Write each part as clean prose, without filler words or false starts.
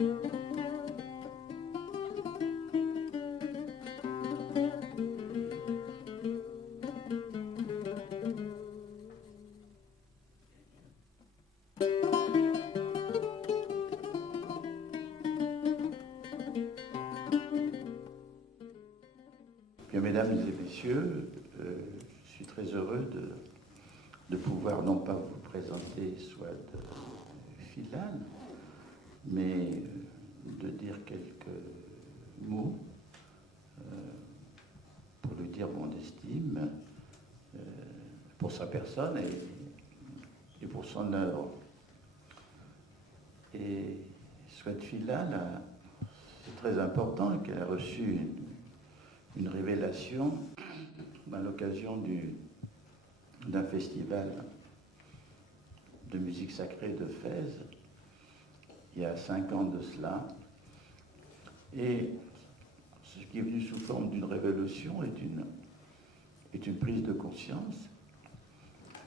Bien, mesdames et messieurs, je suis très heureux de pouvoir non pas vous présenter soit Philan, mais de dire quelques mots pour lui dire mon estime pour sa personne et pour son œuvre. Et soit Philan, c'est très important qu'elle a reçu une révélation à l'occasion d'un festival de musique sacrée de Fès, il y a 5 ans de cela. Et ce qui est venu sous forme d'une révélation est une prise de conscience.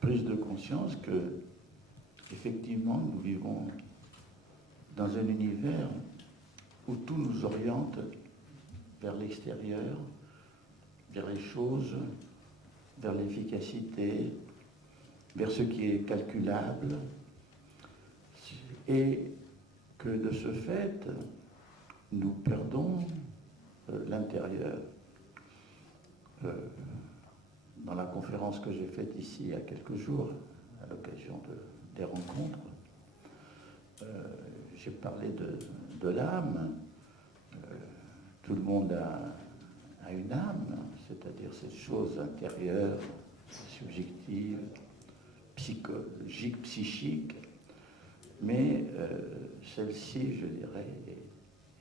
Prise de conscience que, effectivement, nous vivons dans un univers où tout nous oriente vers l'extérieur, vers les choses, vers l'efficacité, vers ce qui est calculable, et que de ce fait, nous perdons l'intérieur. Dans la conférence que j'ai faite ici il y a quelques jours, à l'occasion des rencontres, j'ai parlé de l'âme. Tout le monde a une âme, c'est-à-dire cette chose intérieure, subjective, psychologique, psychique, mais celle-ci, je dirais,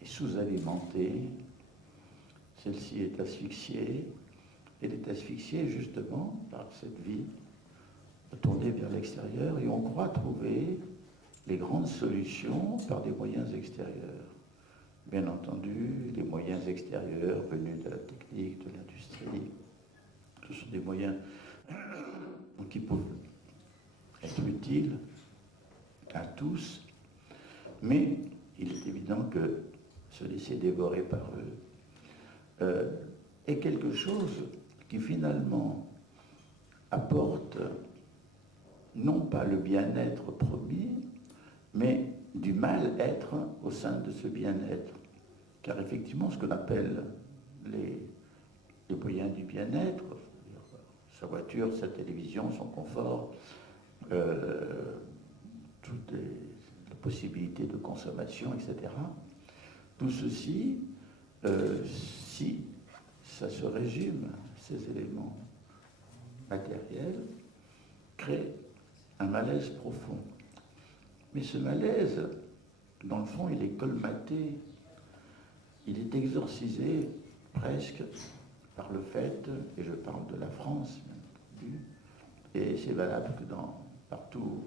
est sous-alimentée, celle-ci est asphyxiée. Elle est asphyxiée justement par cette vie tournée vers l'extérieur, et on croit trouver les grandes solutions par des moyens extérieurs. Bien entendu, les moyens extérieurs venus de la technique, de l'industrie, ce sont des moyens qui peuvent être utiles à tous, mais il est évident que se laisser dévorer par eux est quelque chose qui finalement apporte non pas le bien-être promis, mais du mal-être au sein de ce bien-être. Car effectivement, ce qu'on appelle les moyens du bien-être, sa voiture, sa télévision, son confort, toutes les possibilités de consommation, etc., tout ceci, si ça se résume, ces éléments matériels, crée un malaise profond. Mais ce malaise, dans le fond, il est colmaté, il est exorcisé presque par le fait, et je parle de la France, bien entendu, et c'est valable que partout où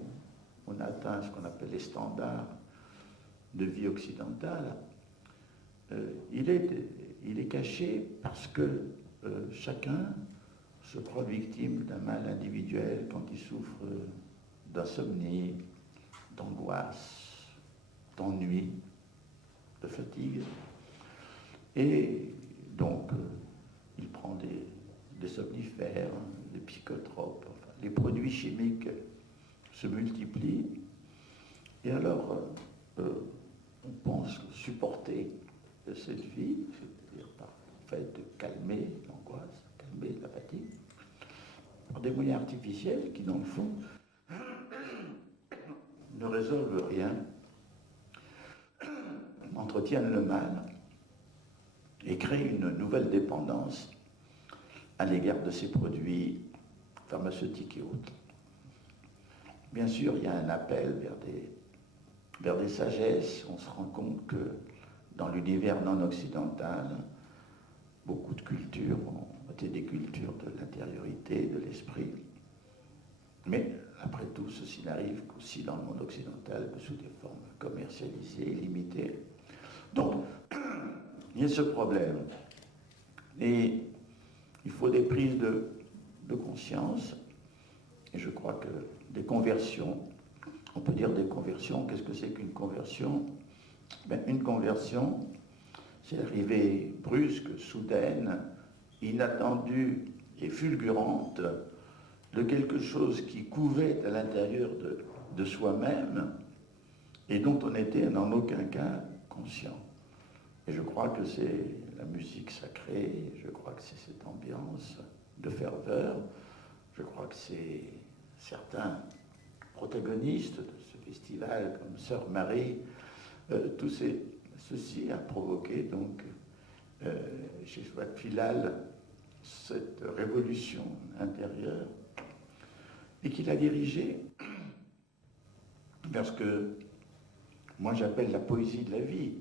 on atteint ce qu'on appelle les standards de vie occidentale, il est caché parce que chacun se croit victime d'un mal individuel quand il souffre d'insomnie, d'angoisse, d'ennui, de fatigue. Et donc, il prend des somnifères, des psychotropes, enfin, les produits chimiques se multiplient. Et alors, on pense supporter cette vie, c'est-à-dire par le fait de calmer l'angoisse, calmer la fatigue, par des moyens artificiels qui, dans le fond, ne résolvent rien, entretiennent le mal et créent une nouvelle dépendance à l'égard de ces produits pharmaceutiques et autres. Bien sûr, il y a un appel vers des sagesses. On se rend compte que dans l'univers non occidental, beaucoup de cultures ont été des cultures de l'intériorité, de l'esprit. Mais après tout, ceci n'arrive qu'aussi dans le monde occidental que sous des formes commercialisées et limitées. Donc, il y a ce problème. Et il faut des prises de conscience. Et je crois que des conversions, on peut dire des conversions, qu'est-ce que c'est qu'une conversion? Une conversion, c'est l'arrivée brusque, soudaine, inattendue et fulgurante de quelque chose qui couvait à l'intérieur de soi-même et dont on n'était en aucun cas conscient. Et je crois que c'est la musique sacrée, je crois que c'est cette ambiance de ferveur, je crois que c'est certains protagonistes de ce festival comme Sœur Marie, ceci a provoqué donc chez Swat Filal cette révolution intérieure et qu'il a dirigée vers ce que moi j'appelle la poésie de la vie,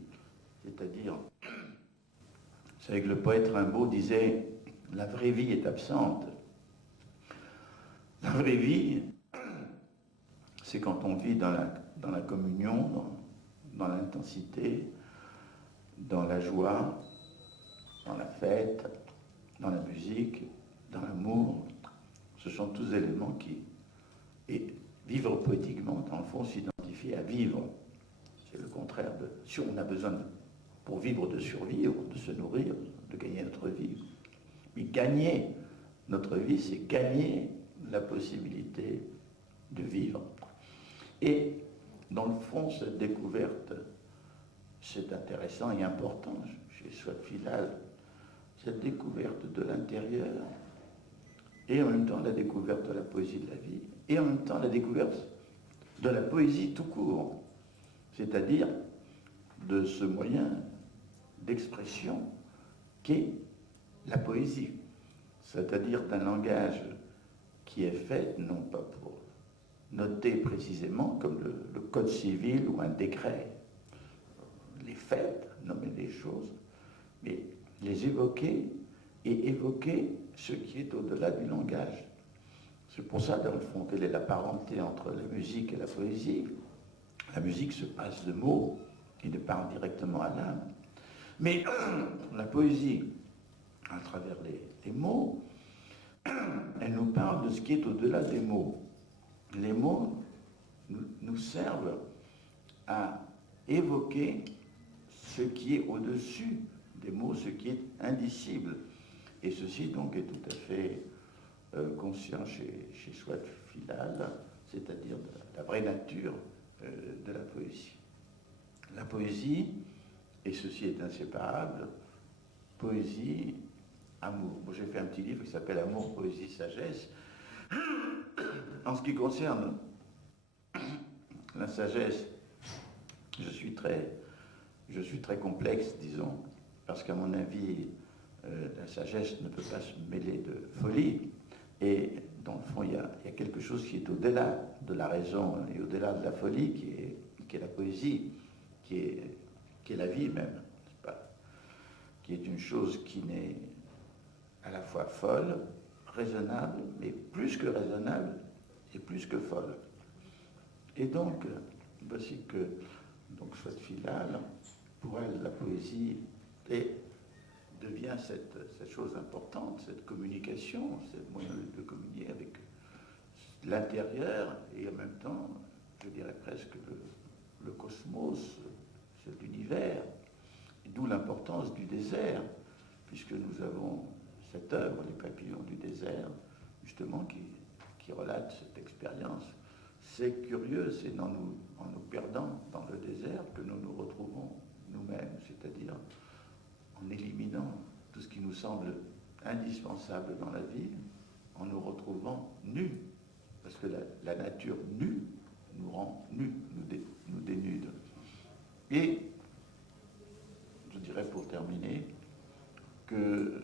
c'est-à-dire, vous savez que le poète Rimbaud disait « la vraie vie est absente ». La vraie vie, c'est quand on vit dans la communion, dans l'intensité, dans la joie, dans la fête, dans la musique, dans l'amour. Ce sont tous éléments qui, et vivre poétiquement, dans le fond, s'identifier à vivre. C'est le contraire de... Si on a besoin, pour vivre, de survivre, de se nourrir, de gagner notre vie. Mais gagner notre vie, c'est gagner la possibilité de vivre. Et dans le fond, cette découverte, c'est intéressant et important chez Swat Filal, cette découverte de l'intérieur, et en même temps la découverte de la poésie de la vie, et en même temps la découverte de la poésie tout court, c'est-à-dire de ce moyen d'expression qu'est la poésie, c'est-à-dire d'un langage qui est fait non pas pour noter précisément comme le code civil ou un décret, les faits, nommer les choses, mais les évoquer et évoquer ce qui est au-delà du langage. C'est pour ça, dans le fond, quelle est la parenté entre la musique et la poésie. La musique se passe de mots qui ne parlent directement à l'âme. Mais la poésie, à travers les mots, elle nous parle de ce qui est au-delà des mots. Les mots nous servent à évoquer ce qui est au-dessus des mots, ce qui est indicible. Et ceci donc est tout à fait conscient chez Swat Filal, c'est-à-dire de la vraie nature de la poésie. La poésie, et ceci est inséparable, poésie, amour. Moi j'ai fait un petit livre qui s'appelle Amour, poésie, sagesse. En ce qui concerne la sagesse, je suis très complexe, disons, parce qu'à mon avis, la sagesse ne peut pas se mêler de folie. Et dans le fond, il y a quelque chose qui est au-delà de la raison et au-delà de la folie, qui est la poésie, qui est la vie même, n'est-ce pas, qui est une chose qui n'est à la fois folle, raisonnable, mais plus que raisonnable et plus que folle. Et donc, voici que donc Swat Filal, pour elle, la poésie devient cette chose importante, cette communication, ce moyen de communier avec l'intérieur et en même temps, je dirais presque le cosmos, cet univers, d'où l'importance du désert, puisque nous avons cette œuvre, Les papillons du désert, justement, qui relate cette expérience. C'est curieux, c'est en nous perdant dans le désert que nous nous retrouvons nous-mêmes, c'est-à-dire en éliminant tout ce qui nous semble indispensable dans la vie, en nous retrouvant nus, parce que la nature nue nous rend nus, nous dénude. Et je dirais pour terminer que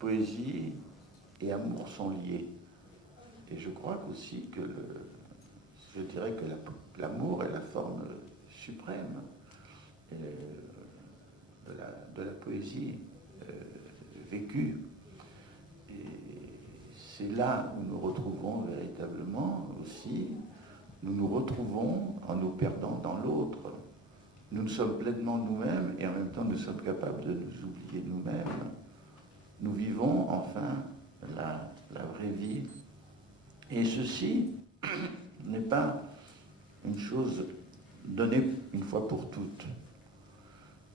poésie et amour sont liés. Et je crois aussi que je dirais que l'amour est la forme suprême de la poésie vécue. Et c'est là où nous retrouvons véritablement aussi, nous nous retrouvons en nous perdant dans l'autre. Nous sommes pleinement nous-mêmes et en même temps nous sommes capables de nous oublier nous-mêmes. Nous vivons enfin la vraie vie. Et ceci n'est pas une chose donnée une fois pour toutes.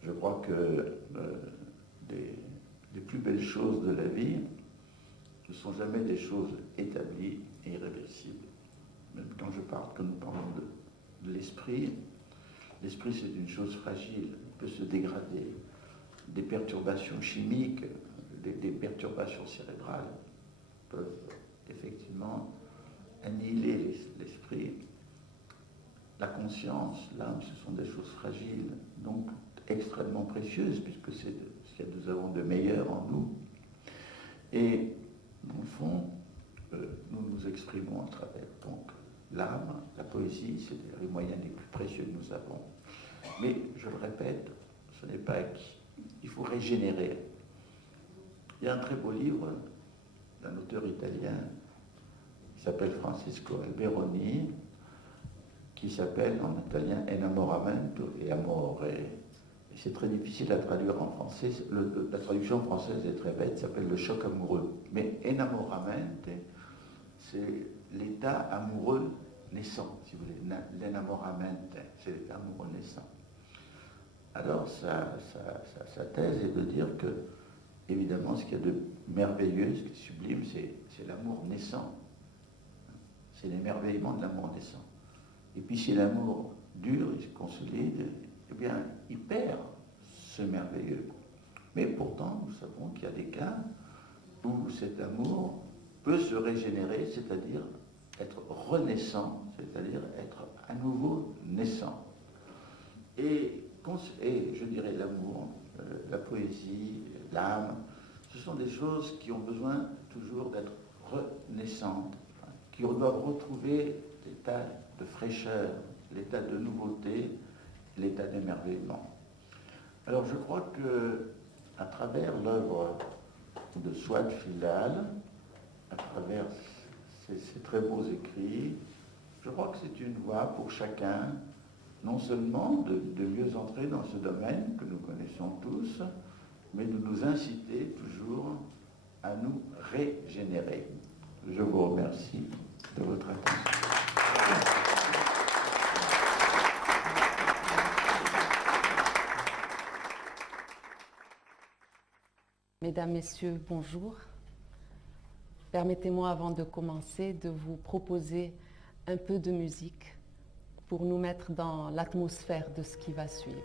Je crois que les plus belles choses de la vie ne sont jamais des choses établies et irréversibles. Même quand nous parlons de l'esprit, l'esprit c'est une chose fragile, il peut se dégrader. Des perturbations chimiques, des perturbations cérébrales peuvent effectivement annihiler l'esprit. La conscience, l'âme, ce sont des choses fragiles, donc extrêmement précieuses, puisque c'est ce que nous avons de meilleur en nous. Et dans le fond, nous nous exprimons à travers donc l'âme, la poésie, c'est les moyens les plus précieux que nous avons. Mais je le répète, ce n'est pas acquis. Il faut régénérer. Il y a un très beau livre d'un auteur italien qui s'appelle Francisco Alberoni, qui s'appelle en italien Ennamoramento et Amore. Et c'est très difficile à traduire en français. La traduction française est très bête, s'appelle Le choc amoureux. Mais Ennamoramento, c'est l'état amoureux naissant, si vous voulez. L'ennamoramento, c'est l'état amoureux naissant. Alors, sa thèse est de dire que, évidemment, ce qu'il y a de merveilleux, ce qui est sublime, c'est l'amour naissant. C'est l'émerveillement de l'amour naissant. Et puis, si l'amour dure et se consolide, eh bien, il perd ce merveilleux. Mais pourtant, nous savons qu'il y a des cas où cet amour peut se régénérer, c'est-à-dire être renaissant, c'est-à-dire être à nouveau naissant. Et je dirais l'amour, la poésie, l'âme, ce sont des choses qui ont besoin toujours d'être renaissantes, qui doivent retrouver l'état de fraîcheur, l'état de nouveauté, l'état d'émerveillement. Alors je crois que à travers l'œuvre de Souad Filal, à travers ces très beaux écrits, je crois que c'est une voie pour chacun, non seulement de mieux entrer dans ce domaine que nous connaissons tous, mais de nous inciter toujours à nous régénérer. Je vous remercie de votre attention. Mesdames, Messieurs, bonjour. Permettez-moi, avant de commencer, de vous proposer un peu de musique pour nous mettre dans l'atmosphère de ce qui va suivre.